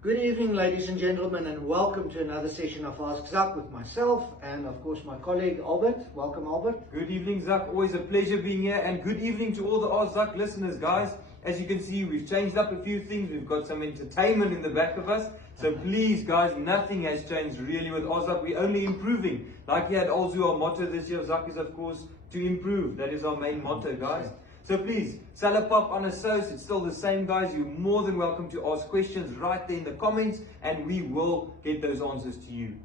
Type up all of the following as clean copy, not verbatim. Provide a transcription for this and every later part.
Good evening, ladies and gentlemen, and welcome to another session of Ask Zak with myself and, of course, my colleague Albert. Welcome, Albert. Good evening, Zak. Always a pleasure being here, and good evening to all the Ask Zak listeners, guys. As you can see, we've changed up a few things. We've got some entertainment in the back of us. So please, guys, nothing has changed really with Ask Zak. We're only improving. Like you had also, our motto this year, Zak, is of course to improve. That is our main motto, guys. So please, Salapop on a sauce, it's still the same, guys. You're more than welcome to ask questions right there in the comments, and we will get those answers to you.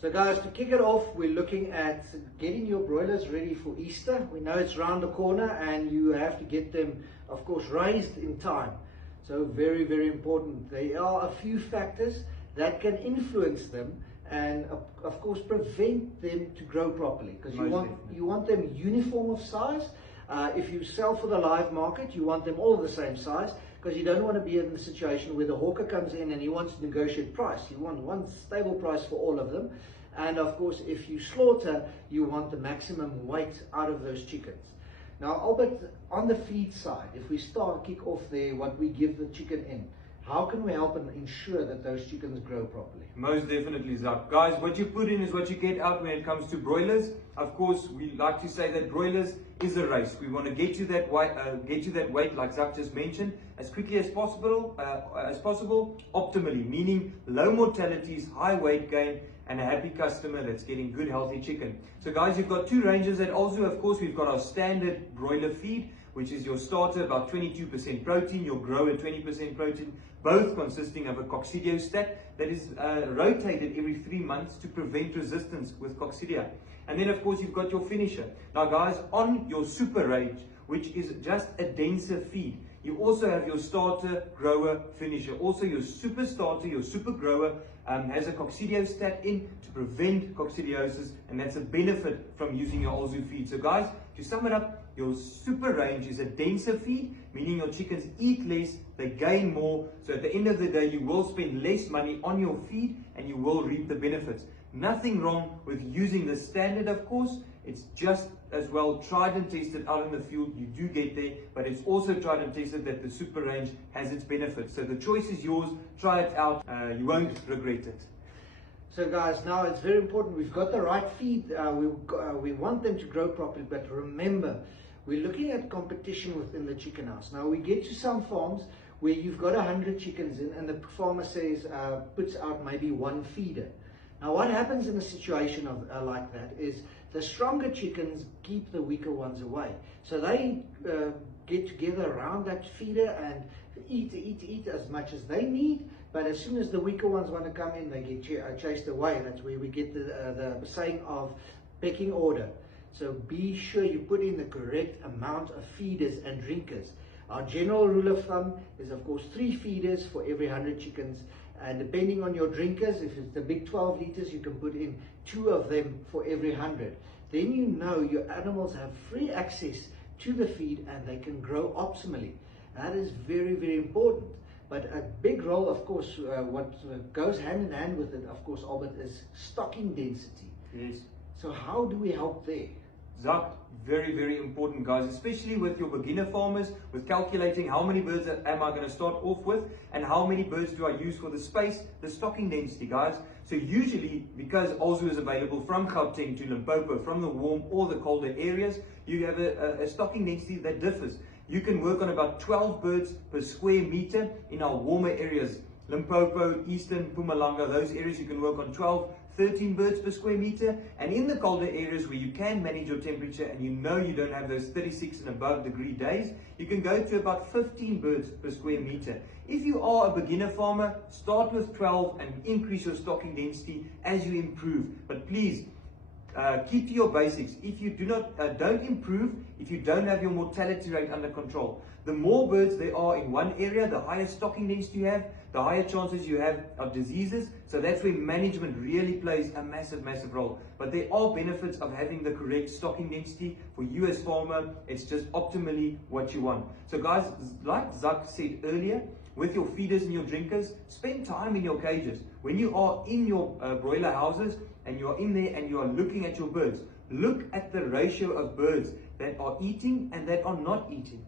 So guys, to kick it off, we're looking at getting your broilers ready for Easter. We know it's around the corner and you have to get them, of course, raised in time. So very, very important. There are a few factors that can influence them and of course prevent them to grow properly, because you want them uniform of size. If you sell for the live market, you want them all the same size, because you don't want to be in the situation where the hawker comes in and he wants to negotiate price. You want one stable price for all of them. And of course, if you slaughter, you want the maximum weight out of those chickens. Now, Albert, on the feed side, if we kick off there, what we give the chicken in, how can we help and ensure that those chickens grow properly? Most definitely, Zak. Guys, what you put in is what you get out when it comes to broilers. Of course, we like to say that broilers is a race. We want to get you that weight, like Zak just mentioned, as quickly as possible, optimally, meaning low mortalities, high weight gain, and a happy customer that's getting good, healthy chicken. So guys, you've got two ranges at also. Of course, we've got our standard broiler feed, which is your starter, about 22% protein, your grower, 20% protein, both consisting of a coccidiostat that is rotated every 3 months to prevent resistance with coccidia. And then, of course, you've got your finisher. Now, guys, on your super range, which is just a denser feed, you also have your starter, grower, finisher. Also, your super starter, your super grower, has a coccidiostat in to prevent coccidiosis, and that's a benefit from using your Alzu feed. So, guys, to sum it up, your super range is a denser feed, meaning your chickens eat less, they gain more. So at the end of the day, you will spend less money on your feed and you will reap the benefits. Nothing wrong with using the standard, of course. It's just as well tried and tested out in the field. You do get there, but it's also tried and tested that the super range has its benefits. So the choice is yours. Try it out. You won't regret it. So guys, now it's very important. We've got the right feed. We want them to grow properly, but remember, we're looking at competition within the chicken house. Now, we get to some farms where you've got 100 chickens in and the farmer says, puts out maybe one feeder. Now, what happens in a situation like that is the stronger chickens keep the weaker ones away. So they get together around that feeder and eat as much as they need. But as soon as the weaker ones want to come in, they get chased away. That's where we get the saying of pecking order. So be sure you put in the correct amount of feeders and drinkers. Our general rule of thumb is, of course, 3 feeders for every 100 chickens. And depending on your drinkers, if it's the big 12 liters, you can put in 2 of them for every 100. Then you know your animals have free access to the feed and they can grow optimally. That is very, very important. But a big role, of course, what goes hand in hand with it, of course, Albert, is stocking density. Yes. So how do we help there? Zak, very, very important, guys, especially with your beginner farmers, with calculating how many birds am I going to start off with and how many birds do I use for the space, the stocking density, guys. So usually, because Alzu is available from Gauteng to Limpopo, from the warm or the colder areas, you have a stocking density that differs. You can work on about 12 birds per square meter in our warmer areas. Limpopo, Eastern, Mpumalanga, those areas you can work on 12, 13 birds per square meter. And in the colder areas where you can manage your temperature and you know you don't have those 36 and above degree days, you can go to about 15 birds per square meter. If you are a beginner farmer, start with 12 and increase your stocking density as you improve. But please, keep to your basics. If you don't improve, if you don't have your mortality rate under control, the more birds there are in one area, the higher stocking density you have, the higher chances you have of diseases. So that's where management really plays a massive, massive role. But there are benefits of having the correct stocking density for you as farmer. It's just optimally what you want. So guys, like Zak said earlier, with your feeders and your drinkers, spend time in your cages. When you are in your broiler houses and you are in there and you are looking at your birds, look at the ratio of birds that are eating and that are not eating.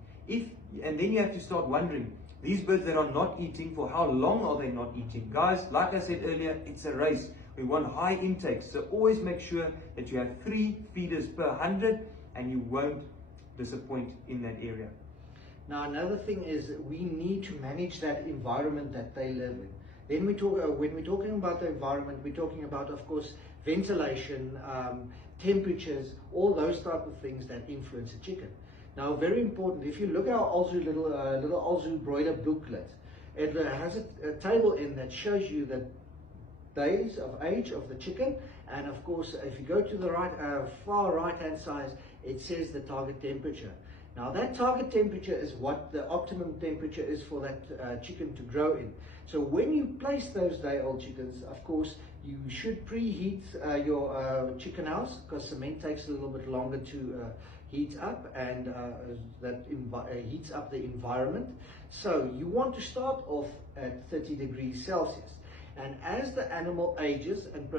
And then you have to start wondering, These birds that are not eating, for how long are they not eating? Guys, like I said earlier, it's a race. We want high intakes, so always make sure that you have 3 feeders per 100 and you won't disappoint in that area. Now another thing is we need to manage that environment that they live in. Then we talk, when we're talking about the environment, we're talking about, of course, ventilation, temperatures, all those type of things that influence a chicken. Now, very important, if you look at our little Alzu broiler booklet, it has a table in that shows you the days of age of the chicken, and of course, if you go to the far right-hand side, it says the target temperature. Now, that target temperature is what the optimum temperature is for that chicken to grow in. So when you place those day-old chickens, of course, you should preheat your chicken house, because cement takes a little bit longer to heat up, and that heats up the environment. So you want to start off at 30 degrees Celsius. And as the animal ages and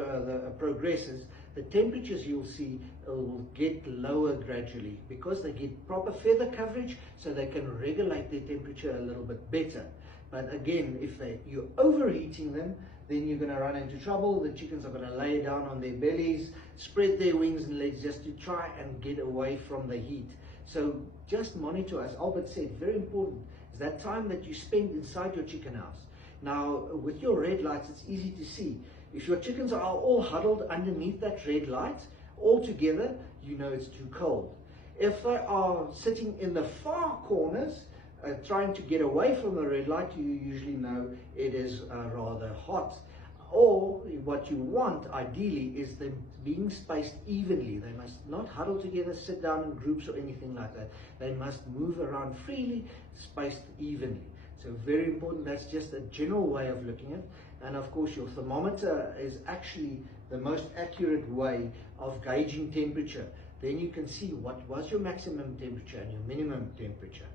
progresses, the temperatures you'll see will get lower gradually, because they get proper feather coverage, so they can regulate their temperature a little bit better. But again, if you're overheating them, then you're going to run into trouble. The chickens are going to lay down on their bellies, spread their wings and legs just to try and get away from the heat. So just monitor, as Albert said, very important, is that time that you spend inside your chicken house. Now, with your red lights, it's easy to see. If your chickens are all huddled underneath that red light, all together, you know it's too cold. If they are sitting in the far corners, trying to get away from the red light, you usually know it is rather hot. Or what you want, ideally, is them being spaced evenly. They must not huddle together, sit down in groups or anything like that. They must move around freely, spaced evenly. So very important. That's just a general way of looking at it. And of course, your thermometer is actually the most accurate way of gauging temperature. Then you can see what was your maximum temperature and your minimum temperature.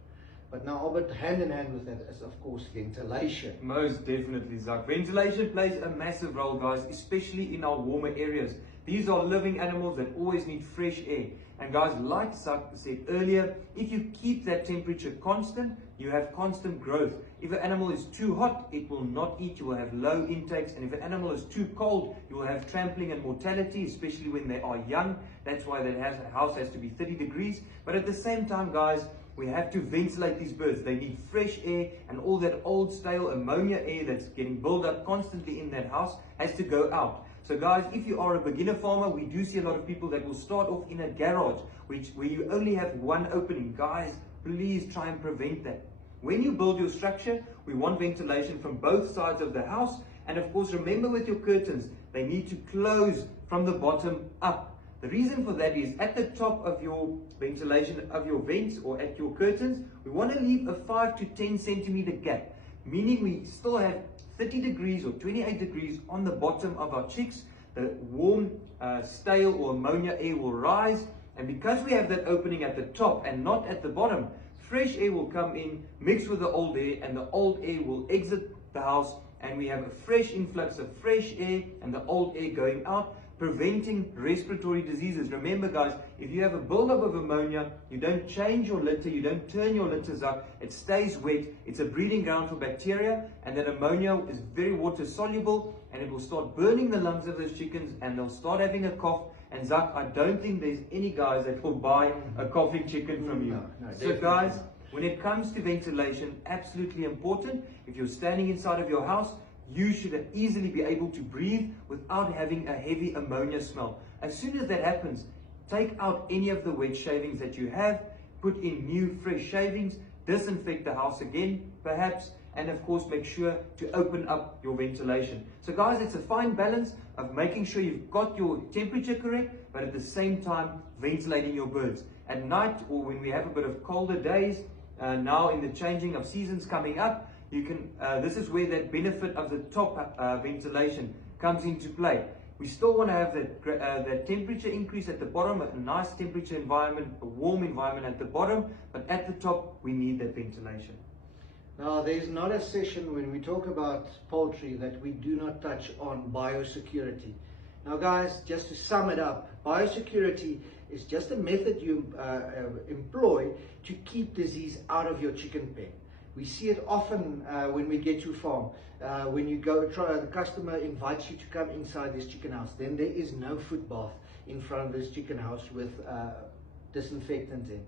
But now, Albert, hand in hand with that is, of course, ventilation. Most definitely, Zach. Ventilation plays a massive role, guys, especially in our warmer areas. These are living animals that always need fresh air. And guys, like Zach said earlier, if you keep that temperature constant, you have constant growth. If an animal is too hot, it will not eat. You will have low intakes. And if an animal is too cold, you will have trampling and mortality, especially when they are young. That's why that house has to be 30 degrees. But at the same time, guys, we have to ventilate these birds. They need fresh air, and all that old stale ammonia air that's getting built up constantly in that house has to go out. So guys, if you are a beginner farmer, we do see a lot of people that will start off in a garage, where you only have one opening. Guys, please try and prevent that. When you build your structure, we want ventilation from both sides of the house. And of course, remember with your curtains, they need to close from the bottom up. The reason for that is at the top of your ventilation of your vents or at your curtains, we want to leave a 5 to 10 centimeter gap, meaning we still have 30 degrees or 28 degrees on the bottom of our chicks. The warm, stale or ammonia air will rise, and because we have that opening at the top and not at the bottom, fresh air will come in, mix with the old air, and the old air will exit the house, and we have a fresh influx of fresh air and the old air going out, preventing respiratory diseases. Remember, guys, if you have a buildup of ammonia, you don't change your litter, you don't turn your litters up, it stays wet, it's a breeding ground for bacteria, and that ammonia is very water soluble, and it will start burning the lungs of those chickens, and they'll start having a cough. And Zach, I don't think there's any guys that will buy a coughing chicken from you. No, so guys, when it comes to ventilation, absolutely important. If you're standing inside of your house, you should easily be able to breathe without having a heavy ammonia smell. As soon as that happens, take out any of the wet shavings that you have, put in new fresh shavings, disinfect the house again perhaps, and of course make sure to open up your ventilation. So guys, it's a fine balance of making sure you've got your temperature correct, but at the same time ventilating your birds. At night, or when we have a bit of colder days, now in the changing of seasons coming up, you can, this is where that benefit of the top ventilation comes into play. We still want to have that temperature increase at the bottom, a nice temperature environment, a warm environment at the bottom, but at the top we need that ventilation. Now, there's not a session when we talk about poultry that we do not touch on biosecurity. Now guys, just to sum it up, biosecurity is just a method you employ to keep disease out of your chicken pen. We see it often when we get to farm. When you go, the customer invites you to come inside this chicken house, then there is no foot bath in front of this chicken house with disinfectant in.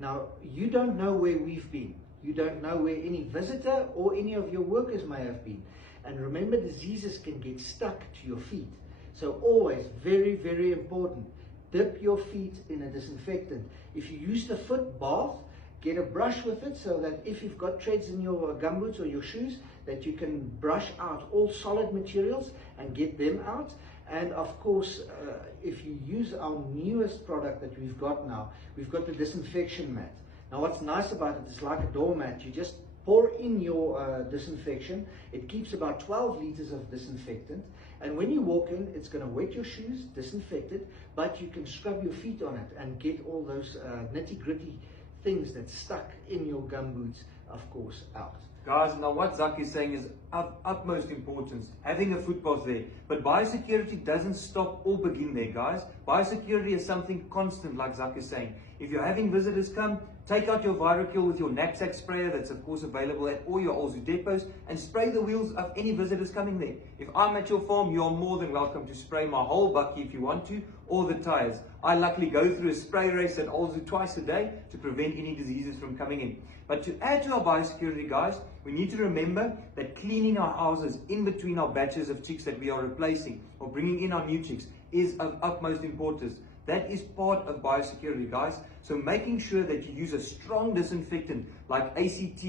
Now, you don't know where we've been. You don't know where any visitor or any of your workers may have been. And remember, diseases can get stuck to your feet. So always, very, very important, dip your feet in a disinfectant. If you use the foot bath, get a brush with it so that if you've got treads in your gumboots or your shoes, that you can brush out all solid materials and get them out. And of course, if you use our newest product that we've got now, we've got the disinfection mat. Now what's nice about it is like a doormat. You just pour in your disinfection. It keeps about 12 liters of disinfectant. And when you walk in, it's going to wet your shoes, disinfect it, but you can scrub your feet on it and get all those nitty-gritty things that's stuck in your gumboots, of course, out. Guys, now what Zak is saying is of utmost importance, having a foot bath there. But biosecurity doesn't stop or begin there, guys. Biosecurity is something constant, like Zak is saying. If you're having visitors come, take out your Virokill with your knapsack sprayer that's of course available at all your Olzu depots and spray the wheels of any visitors coming there. If I'm at your farm, you are more than welcome to spray my whole bucky if you want to, or the tires. I luckily go through a spray race at Olzu twice a day to prevent any diseases from coming in. But to add to our biosecurity, guys, we need to remember that cleaning our houses in between our batches of chicks that we are replacing or bringing in our new chicks is of utmost importance. That is part of biosecurity, guys. So making sure that you use a strong disinfectant like ACT,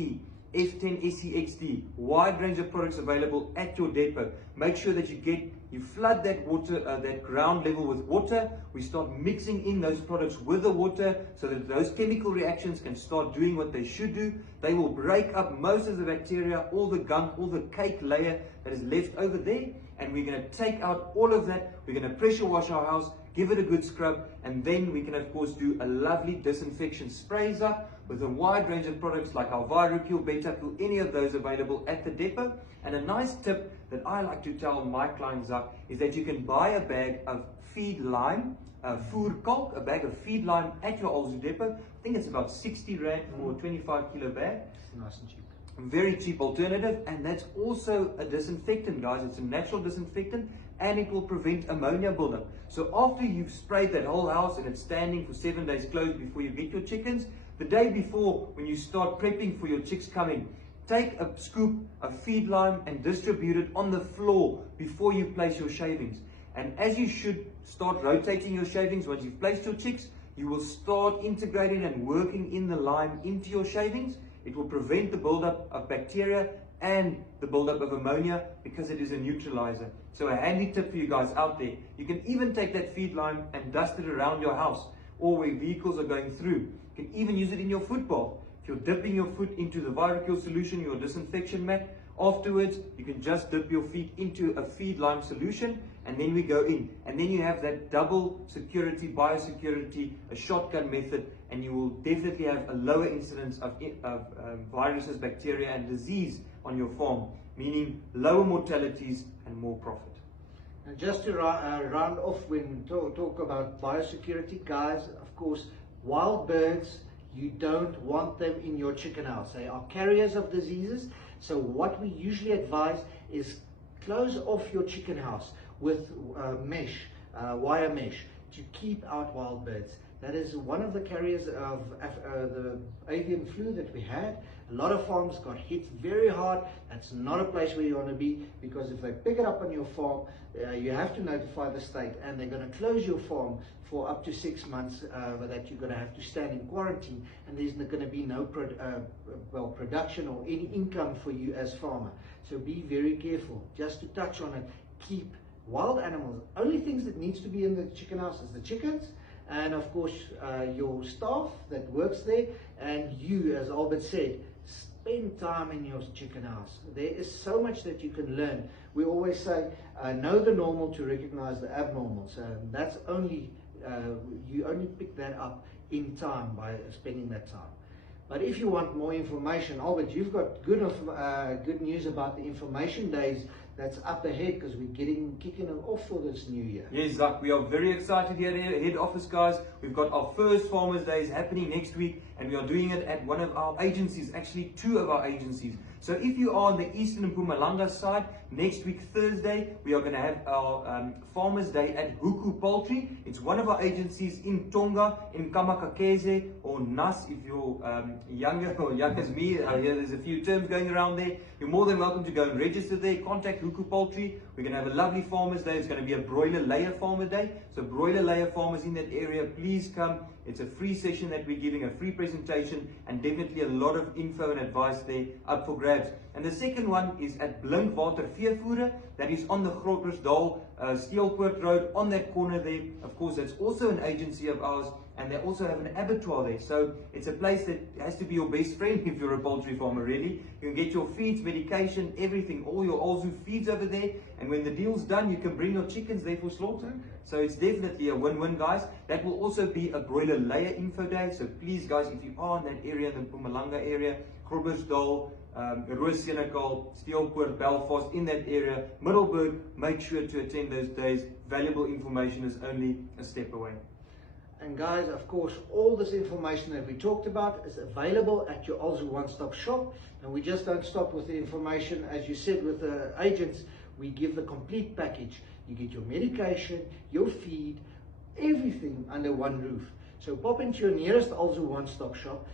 F10 SCXD, wide range of products available at your depot. Make sure that you flood that water, that ground level with water. We start mixing in those products with the water so that those chemical reactions can start doing what they should do. They will break up most of the bacteria, all the gunk, all the cake layer that is left over there. And we're going to take out all of that. We're going to pressure wash our house, give it a good scrub, and then we can of course do a lovely disinfection sprays up with a wide range of products like our Virokill, Betakill, any of those available at the depot. And a nice tip that I like to tell my clients is that you can buy a bag of feed lime, voerkalk, a bag of feed lime at your Olzu depot. I think it's about 60 Rand for a 25 kilo bag. Nice and cheap. Very cheap alternative, and that's also a disinfectant, guys. It's a natural disinfectant and it will prevent ammonia buildup. So after you've sprayed that whole house and it's standing for 7 days closed before you get your chickens, the day before when you start prepping for your chicks coming, take a scoop of feed lime and distribute it on the floor before you place your shavings. And as you should start rotating your shavings once you've placed your chicks, you will start integrating and working in the lime into your shavings. It will prevent the buildup of bacteria and the buildup of ammonia because it is a neutralizer. So a handy tip for you guys out there, you can even take that feed lime and dust it around your house or where vehicles are going through. You can even use it in your foot bath. If you're dipping your foot into the Virokill solution, your disinfection mat, afterwards you can just dip your feet into a feed lime solution and then we go in. And then you have that double security, biosecurity, a shotgun method, and you will definitely have a lower incidence of viruses, bacteria and disease on your farm, meaning lower mortalities and more profit. And just to round off, when we talk about biosecurity, guys, of course, wild birds, you don't want them in your chicken house. They are carriers of diseases. So what we usually advise is close off your chicken house with mesh, wire mesh, to keep out wild birds. That is one of the carriers of the avian flu that we had. A lot of farms got hit very hard. That's not a place where you want to be, because if they pick it up on your farm, you have to notify the state and they're going to close your farm for up to 6 months, that you're going to have to stand in quarantine, and there's going to be no production or any income for you as farmer. So be very careful. Just to touch on it, keep wild animals. Only things that needs to be in the chicken house is the chickens, and of course your staff that works there, and you, as Albert said, spend time in your chicken house. There is so much that you can learn. We always say, know the normal to recognize the abnormal. So that's only, you only pick that up in time by spending that time. But if you want more information, Albert, you've got good news about the information days that's up ahead, because we're kicking them off for this new year. Yes, Zach, we are very excited here at head office, guys. We've got our first Farmers Days happening next week, and we are doing it at one of our agencies, actually 2 of our agencies. So if you are on the Eastern and Mpumalanga side, next week Thursday, we are going to have our Farmers Day at Huku Poultry. It's one of our agencies in Tonga, in Kamakakeze, or Nas, if you're younger or young as me. I hear there's a few terms going around there. You're more than welcome to go and register there. Contact Huku Poultry. We're going to have a lovely Farmers Day. It's going to be a broiler layer farmer day. So broiler layer farmers in that area, please come. It's a free session that we're giving, a free presentation, and definitely a lot of info and advice there up for grabs. And the second one is at Blinkwater Veevoere. That is on the Grottersdal Steelpoort Road, on that corner there. Of course, that's also an agency of ours, and they also have an abattoir there. So it's a place that has to be your best friend if you're a poultry farmer, really. You can get your feeds, medication, everything, all your Alzu feeds over there. And when the deal's done, you can bring your chickens there for slaughter. So it's definitely a win-win, guys. That will also be a broiler layer info day. So please, guys, if you are in that area, the Mpumalanga area, Grottersdal, Roos-Senekal, Steelpoort, Belfast, in that area, Middelburg, make sure to attend those days. Valuable information is only a step away. And guys, of course, all this information that we talked about is available at your Alzu one-stop shop. And we just don't stop with the information. As you said, with the agents, we give the complete package. You get your medication, your feed, everything under one roof. So pop into your nearest Alzu one-stop shop.